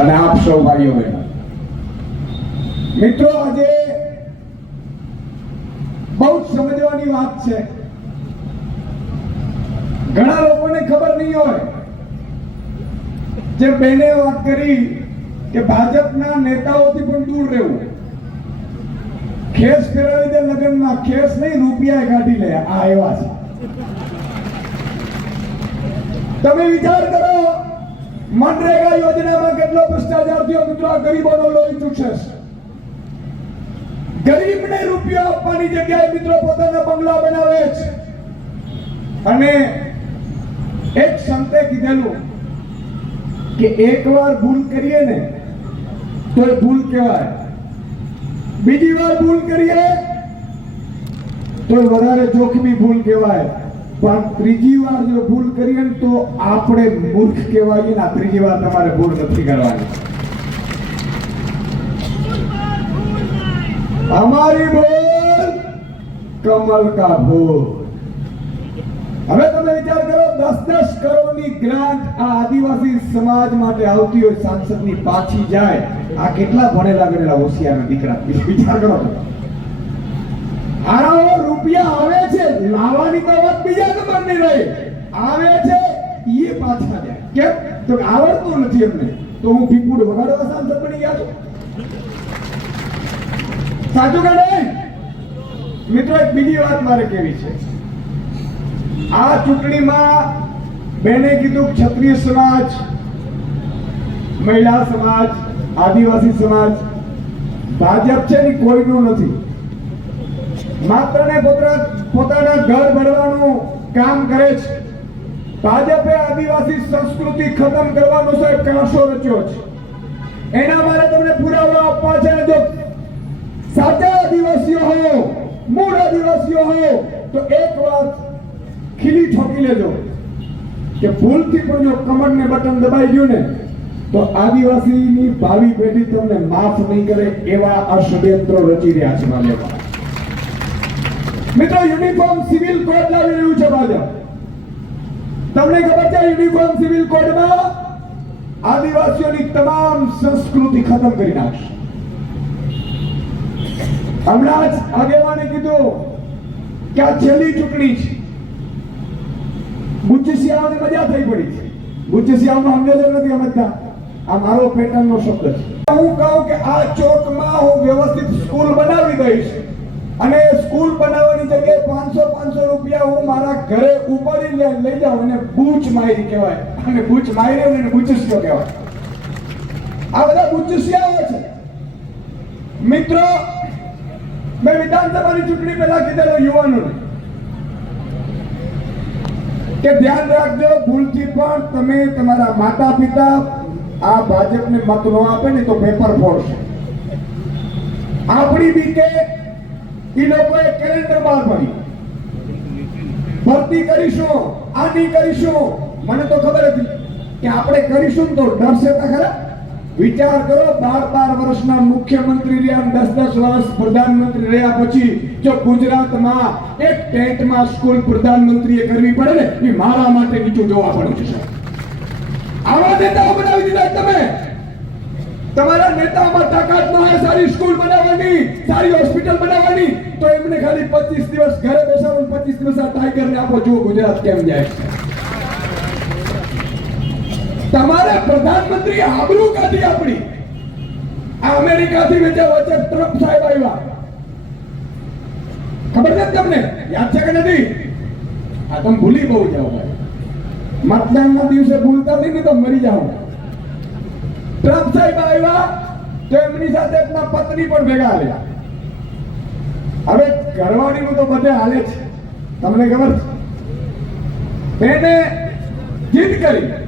અને આપ સૌ ભાઈઓ બહેનો. મિત્રો, આજે બહુ સમજવાની વાત છે. ઘણા લોકોને ખબર નહીં હોય જે બેને વાત કરી કે ભાજપના નેતાઓથી પણ દૂર રહેવું. ખેસ ફેરવી દે લગ્નમાં. ખેસ નહીં રૂપિયા કાઢી લે. આ એવા છે. તમે વિચાર કરો મનરેગા યોજનામાં કેટલો ભ્રષ્ટાચાર થયો મિત્રો? ગરીબોનો લોહી ચૂકશે. ગરીબને રૂપિયા આપવાની જગ્યાએ મિત્રો પોતાના બંગલા બનાવે છે. અને એક સંતે કીધેલું કે એકવાર ભૂલ કરીએ ને તો એ ભૂલ કહેવાય. બીજી વાર ભૂલ કરીએ તો વધારે જોખમી ભૂલ કહેવાય. પણ ત્રીજી વાર જો ભૂલ કરીએ ને તો આપણે મૂર્ખ કહેવાય ને ત્રીજી વાર તમારે ભૂલ નથી કરવાની. અમારી ભૂલ કમલ કા ભૂલ હવે તમે વિચાર કરો, દસ દસ કરોડની ગ્રાન્ટ આ આદિવાસી સમાજ માટે આવતી હોય સાંસદની પાછી જાય, આ કેટલા ભણેલા ગણેલા હોશિયાર દીકરા? વિચાર કરો આરાઓ રૂપિયા આવે છે. લાવવાની તો વાત બીજા નંબરની રહી. આવે છે એ પાછા જાય. કેમ? તો આવડતું નથી એમને. તો હું ભીપુડ વગાડવા સાંસદ બની ગયા છું સાચું કે નહીં? મિત્રો, એક બીજી વાત મારે કેવી છે. આ ચૂંટણીમાં બેને કીધું ક્ષત્રિય સમાજ, મહિલા સમાજ, આદિવાસી સમાજ, ભાજપ છે ને કોઈનું નથી. માત્ર ને પોતા- પોતાના ઘર ભરવાનું કામ કરે છે. ભાજપે આદિવાસી સંસ્કૃતિ ખતમ કરવાનો સાહેબ કાંસો રચ્યો છે. એના માટે તમને પુરાવા આપવા છે જો સાચા આદિવાસીઓ હો, મૂળ આદિવાસીઓ હો, તો એક વાત ખીલી ઠોકી લેજો. કે ભૂલથી પણ જો કમરને બટન દબાઈ ગયું ને, તો આદિવાસીની ભાવિ પેઢી તમને માફ નહીં કરે એવા આ ષડયંત્રો રચી રહ્યા છે ભાજપ મિત્રો યુનિફોર્મ સિવિલ કોડ લાવી રહ્યું છે ભાજપ. તમને ખબર છે યુનિફોર્મ સિવિલ કોડમાં આદિવાસીઓની તમામ સંસ્કૃતિ ખતમ કરી નાખશે. હમણાં જ આગેવાને કીધું કે આ છેલ્લી ચૂંટણી છે. બુચ્ચિસિયાઓને મજા થઈ પડી છે. બુચ્ચિસિયાઓનો અંગ્રેજો નથી સમજતા. આ મારો પેટર્નનો શબ્દ છે. હું કહું કે આ ચોકમાં હું વ્યવસ્થિત સ્કૂલ બનાવી દઈશ. અને સ્કૂલ બનાવવાની જગ્યાએ પાંચસો પાંચસો રૂપિયા હું મારા ઘરે ઉપાડી લે લઈ જાઉં અને બૂચ મારી કહેવાય. અને બૂચ મારી અને બુચસ્યો કહેવાય. આ બધા બુચ્ચિસિયાઓ છે. મિત્રો, મેં વિધાનસભાની ચૂંટણી પહેલા કીધેલો યુવાનોને કે ધ્યાન રાખજો, ભૂલથી પણ તમે તમારા માતા પિતા આ ભાજપને મત ન આપે ને તો પેપર ફોડશે. આપણી બીકે એ લોકોએ કેલેન્ડર બહાર પાડ્યું ભરતી કરીશું, આની કરીશું. મને તો ખબર હતી કે આપણે કરીશું તો ડરશે તો ખરા. વિચાર કરો, બાર બાર વર્ષના મુખ્યમંત્રી રહ્યા દસ દસ વર્ષ પ્રધાનમંત્રી રહ્યા પછી જો ગુજરાતમાં એક ટેન્ટમાં સ્કૂલ પ્રધાનમંત્રીએ કરવી પડે ને, એ મારા માટે નીચું જોવા પડે છે આવા નેતાઓ બનાવી દીધા તમે. તમારા નેતાઓમાં તાકાત ન સારી સ્કૂલ બનાવવાની સારી હોસ્પિટલ બનાવવાની, તો એમને ખાલી 25 દિવસ ઘરે બેસાડો 25 દિવસ આ ટાઈગરને આપો જુઓ ગુજરાત કેમ જાય તમારે પ્રધાનમંત્રી આબરૂ કાઢી આપણી. અમેરિકાથી વચ્ચે વચ્ચે ટ્રમ્પ સાહેબ આવ્યા. ખબર છે તમને? યાદ છે કે નથી? આ તમે ભૂલી બહુ જાઓ ભાઈ. મતદાનના દિવસે ભૂલતા નહીં ને તો મરી જાઓ. ટ્રમ્પ સાહેબ આવ્યા તો એમની સાથે એમના પત્ની પણ ભેગા આવ્યા હવે ઘરવાળીનું તો બધે હાલે છે. તમને ખબર છે? એને જીદ કરી.